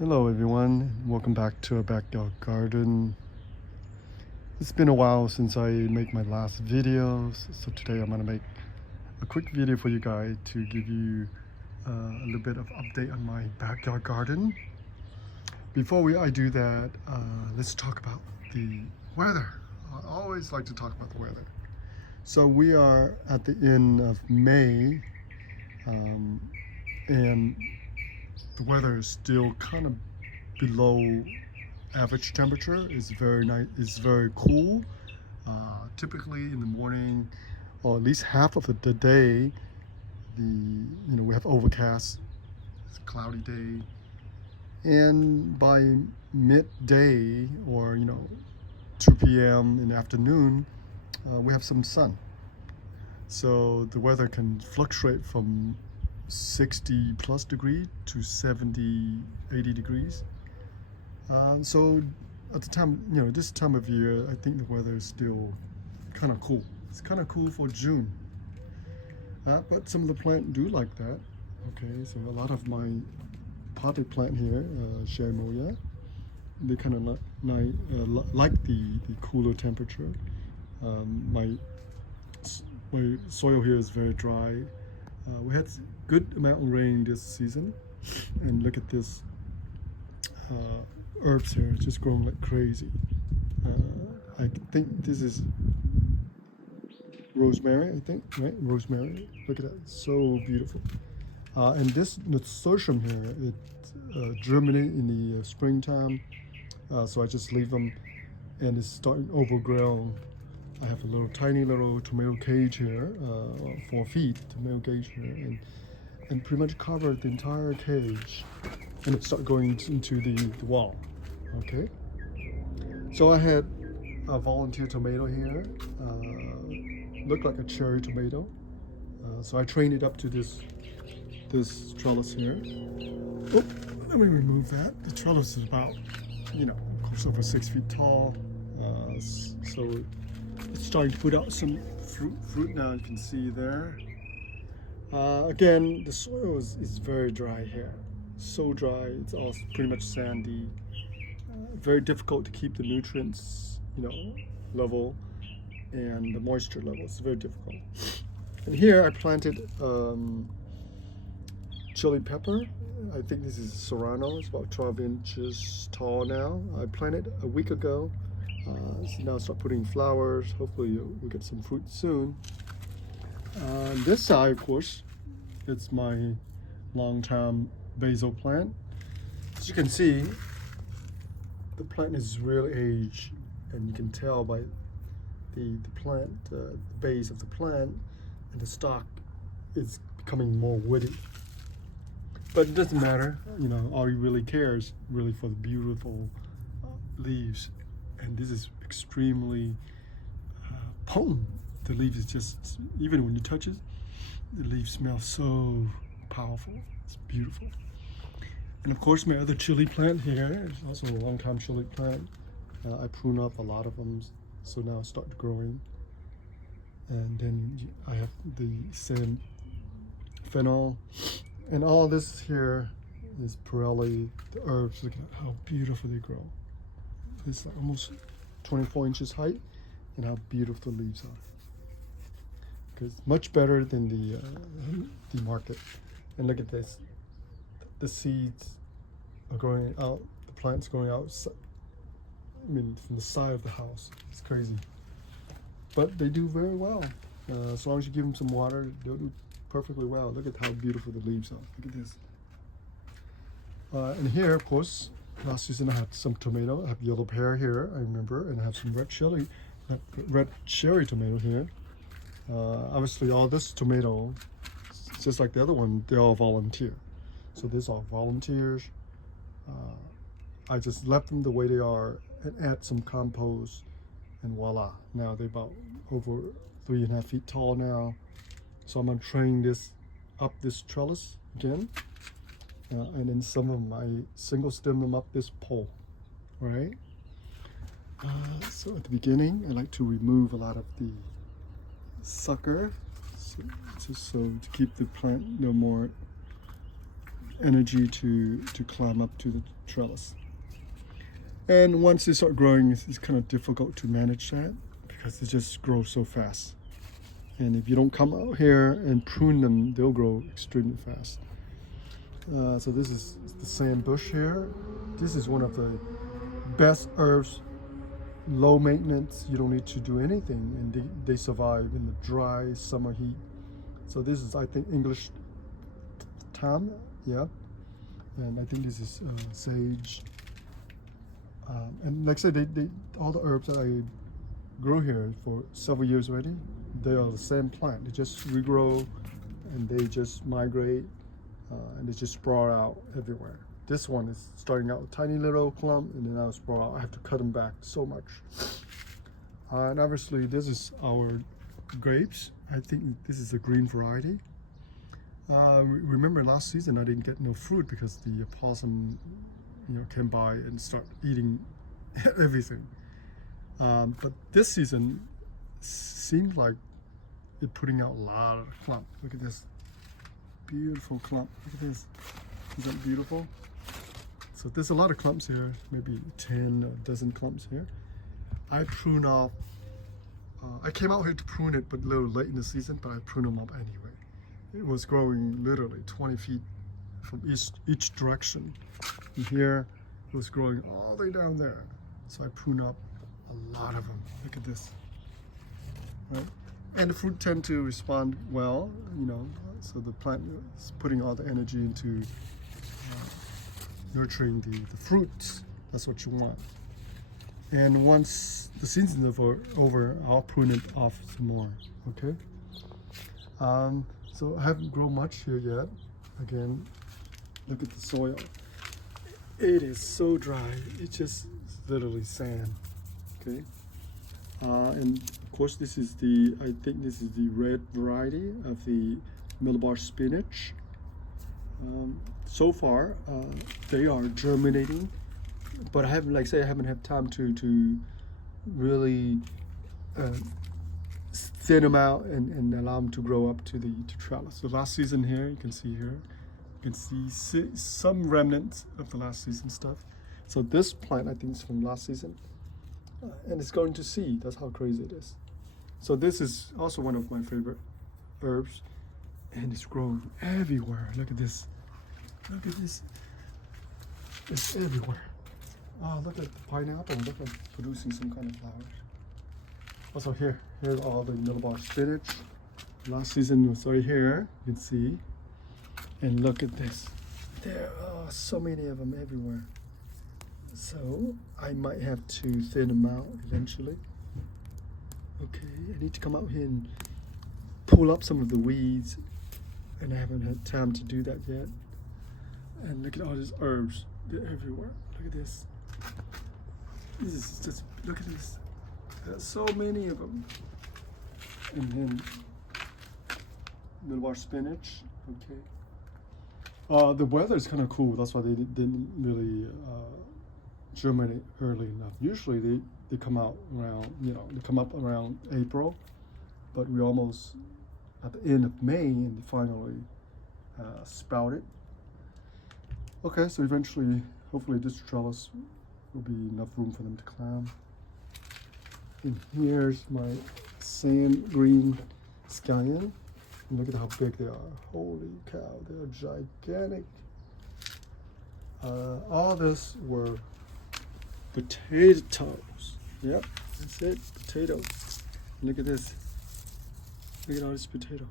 Hello everyone, welcome back to our backyard garden. It's been a while since I made my last videos, so today I'm going to make a quick video for you guys to give you a little bit of update on my backyard garden. Before I do that, let's talk about the weather. I always like to talk about the weather. So we are at the end of May, and the weather is still kind of below average temperature. It's very nice. It's very cool. Typically in the morning, or at least half of the day, we have overcast, it's a cloudy day, and by midday or 2 p.m. in the afternoon, we have some sun. So the weather can fluctuate from 60 plus degree to 70, 80 degrees. So at the time, this time of year, I think the weather is still kind of cool. It's kind of cool for June. But some of the plants do like that. Okay, so a lot of my potted plant here, Shamoya, they kind of like the cooler temperature. My soil here is very dry. We had good amount of rain this season, and look at this herbs here. It's just growing like crazy. I think this is rosemary, I think, right? Rosemary. Look at that, it's so beautiful. And this nasturtium here, it germinated in the springtime, so I just leave them, and it's starting to overgrow. I have a tiny little tomato cage here, 4 feet tomato cage here, and pretty much covered the entire cage, and it started going into the wall. Okay, so I had a volunteer tomato here, looked like a cherry tomato, so I trained it up to this trellis here. Oh, let me remove that. The trellis is about close over 6 feet tall, so it's starting to put out some fruit now. You can see there. Again, the soil is very dry here. So dry. It's also pretty much sandy. Very difficult to keep the nutrients, level, and the moisture level. It's very difficult. And here I planted chili pepper. I think this is Serrano. It's about 12 inches tall now. I planted a week ago. So now start putting flowers. Hopefully we'll get some fruit soon. This side, of course, it's my long-time basil plant. As you can see, the plant is really aged, and you can tell by the plant, the base of the plant, and the stalk is becoming more woody. But it doesn't matter, all he really cares really for the beautiful leaves. And this is extremely potent. The leaf is just, even when you touch it, the leaf smells so powerful. It's beautiful. And of course, my other chili plant here is also a long-time chili plant. I prune up a lot of them, so now it started growing. And then I have the same fennel. And all this here is Pirelli, the herbs. Look at how beautiful they grow. It's like almost 24 inches height, and how beautiful the leaves are. Because much better than the market. And look at this. The seeds are growing out. The plant's growing out. From the side of the house. It's crazy. But they do very well. As long as you give them some water, they'll do perfectly well. Look at how beautiful the leaves are. Look at this. And here, of course, last season I had some tomato. I have yellow pear here, I remember, and I have some red cherry tomato here. Obviously, all this tomato, just like the other one, they're all volunteer. So these are volunteers. I just left them the way they are and add some compost, and voila. Now they're about over 3.5 feet tall now. So I'm gonna train this trellis again. And then some of them I single stem them up this pole, right? So at the beginning, I like to remove a lot of the sucker, so to keep the plant more energy to climb up to the trellis. And once they start growing, it's kind of difficult to manage that because they just grow so fast. And if you don't come out here and prune them, they'll grow extremely fast. So this is the sand bush here. This is one of the best herbs, low maintenance. You don't need to do anything, and they survive in the dry summer heat. So this is, I think, English thyme, yeah. And I think this is sage. And like I said, all the herbs that I grew here for several years already, they are the same plant. They just regrow and they just migrate and they just sprout out everywhere. This one is starting out a tiny little clump and then now sprout out. I have to cut them back so much. And obviously this is our grapes. I think this is a green variety. Remember last season I didn't get no fruit because the opossum came by and start eating everything. But this season seems like it's putting out a lot of clump. Look at this beautiful clump. Look at this. Is that beautiful? So there's a lot of clumps here, maybe 10 or a dozen clumps here. I prune off. I came out here to prune it, but a little late in the season, but I prune them up anyway. It was growing literally 20 feet from each direction. And here it was growing all the way down there. So I prune up a lot of them. Look at this. Right? And the fruit tend to respond well, so the plant is putting all the energy into nurturing the fruits. That's what you want. And once the season is over, I'll prune it off some more, okay? So I haven't grown much here yet. Again, look at the soil. It is so dry. It's just literally sand, okay? And of course this is I think this is the red variety of the millibar spinach. So far, they are germinating, but I haven't, like I say, I haven't had time to really thin them out and allow them to grow up to trellis. So last season here, you can see some remnants of the last season stuff. So this plant, I think, is from last season, and it's going to seed. That's how crazy it is. So this is also one of my favorite herbs, and it's growing everywhere. Look at this. Look at this. It's everywhere. Oh, look at the pineapple. Look at producing some kind of flowers. Also here's all the millibar spinach. Last season was right here, you can see. And look at this. There are so many of them everywhere. So I might have to thin them out eventually. Okay, I need to come out here and pull up some of the weeds, and I haven't had time to do that yet. And look at all these herbs. They're everywhere. Look at this. This is just, look at this. There's so many of them. And then millibar spinach. Okay. The weather is kind of cool. That's why they didn't really germinate early enough. Usually they come out around, they come up around April, but we almost at the end of May and they finally sprouted. Okay, so eventually, hopefully this trellis will be enough room for them to climb. And here's my sand green scallion. And look at how big they are. Holy cow, they're gigantic. All this were potatoes. Yep, that's it, potatoes. Look at this. Look at all this potato.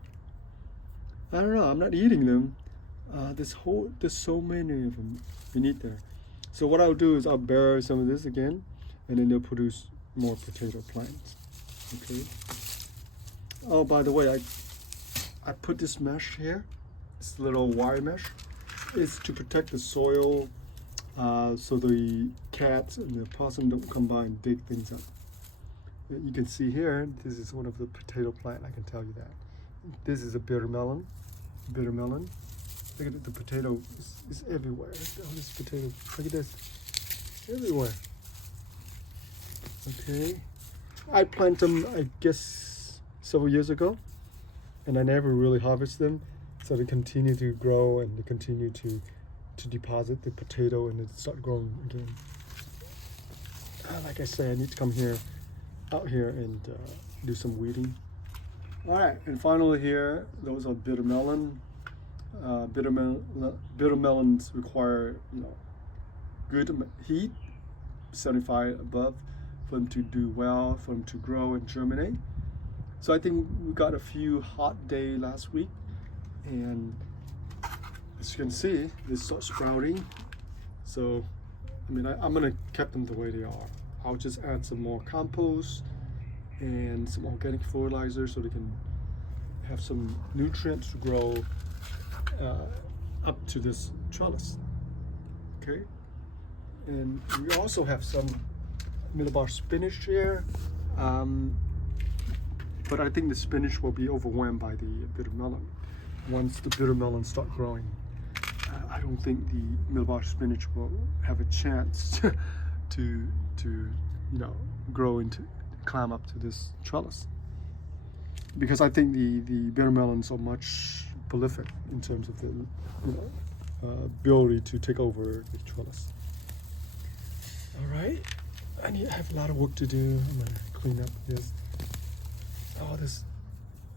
I don't know, I'm not eating them. There's so many of them beneath there. So what I'll do is I'll bury some of this again, and then they'll produce more potato plants. Okay. Oh, by the way, I put this mesh here. This little wire mesh. It's to protect the soil, so the cats and the opossum don't come by and dig things up. You can see here, this is one of the potato plant. I can tell you that. This is a bitter melon. Bitter melon. Look at the potato is everywhere. All this potato. Look at this. Everywhere. Okay. I planted them, I guess, several years ago, and I never really harvest them. So they continue to grow and they continue to to deposit the potato and it start growing again. Like I say, I need to come out here and do some weeding. All right, and finally here, those are bitter melon. Bitter melons require, good heat, 75 above, for them to do well, for them to grow and germinate. So I think we got a few hot days last week, and as you can see, they start sprouting. So, I'm gonna keep them the way they are. I'll just add some more compost and some organic fertilizer so they can have some nutrients to grow up to this trellis. Okay, and we also have some millibar spinach here, but I think the spinach will be overwhelmed by the bitter melon. Once the bitter melons start growing, I don't think the millibar spinach will have a chance to climb up to this trellis, because I think the bitter melons are much prolific in terms of the ability to take over the trellis. All right, I have a lot of work to do. I'm gonna clean up this. Oh,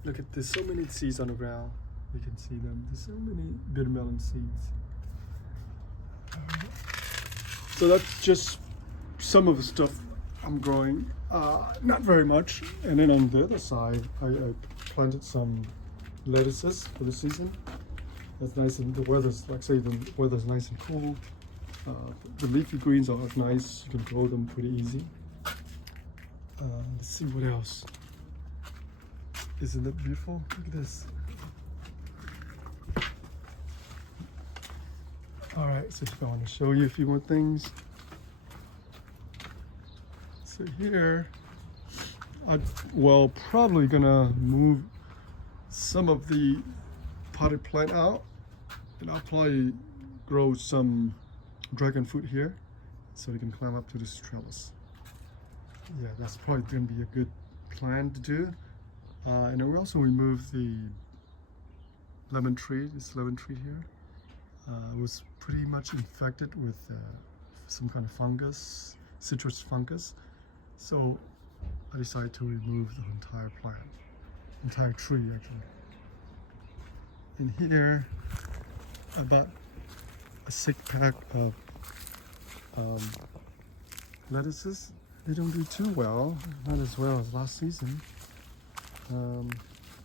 look at this, so many seeds on the ground. You can see them. There's so many bitter melon seeds. So that's just some of the stuff I'm growing. Not very much. And then on the other side, I planted some lettuces for the season. That's nice, and the weather's, like say, the weather's nice and cool. The leafy greens are nice. You can grow them pretty easy. Let's see what else. Isn't it beautiful? Look at this. All right, so I want to show you a few more things. So here, probably gonna move some of the potted plant out, and I'll probably grow some dragon fruit here so they can climb up to this trellis. Yeah, that's probably gonna be a good plan to do. And then we also remove the lemon tree, this lemon tree here. It was pretty much infected with some kind of fungus, citrus fungus. So I decided to remove the entire plant, entire tree actually. And here, about a 6-pack of lettuces. They don't do too well, not as well as last season.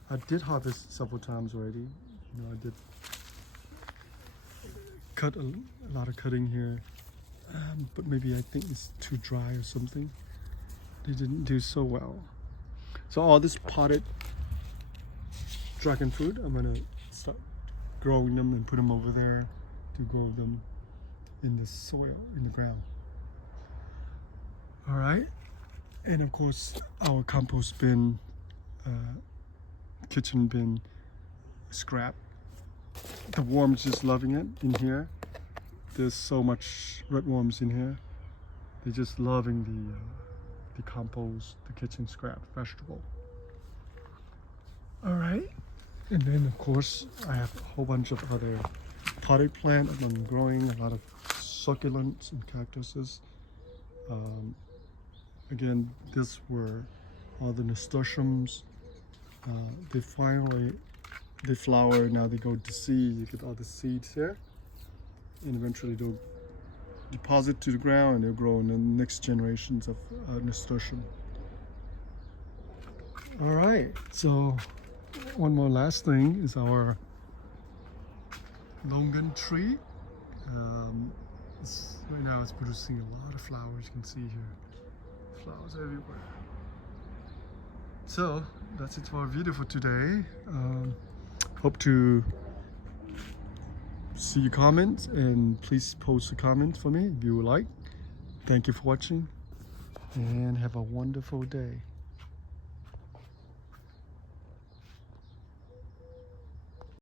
I did harvest several times already. I did cut a lot of cutting here, but maybe I think it's too dry or something. They didn't do so well. So all this potted dragon fruit, I'm gonna start growing them and put them over there to grow them in the soil, in the ground. All right, and of course our compost bin, kitchen bin scrap. The worms just loving it in here. There's so much red worms in here. They're just loving the compost, the kitchen scrap vegetable. All right, and then of course I have a whole bunch of other potted plant. I'm growing a lot of succulents and cactuses. Again, these were all the nasturtiums. They flower, now they go to seed. You get all the seeds here, and eventually they'll deposit to the ground and they'll grow in the next generations of nasturtium. All right, so one more last thing is our longan tree. Right now it's producing a lot of flowers. You can see here, flowers everywhere. So that's it for our video for today. Hope to see your comments, and please post a comment for me if you would like. Thank you for watching, and have a wonderful day.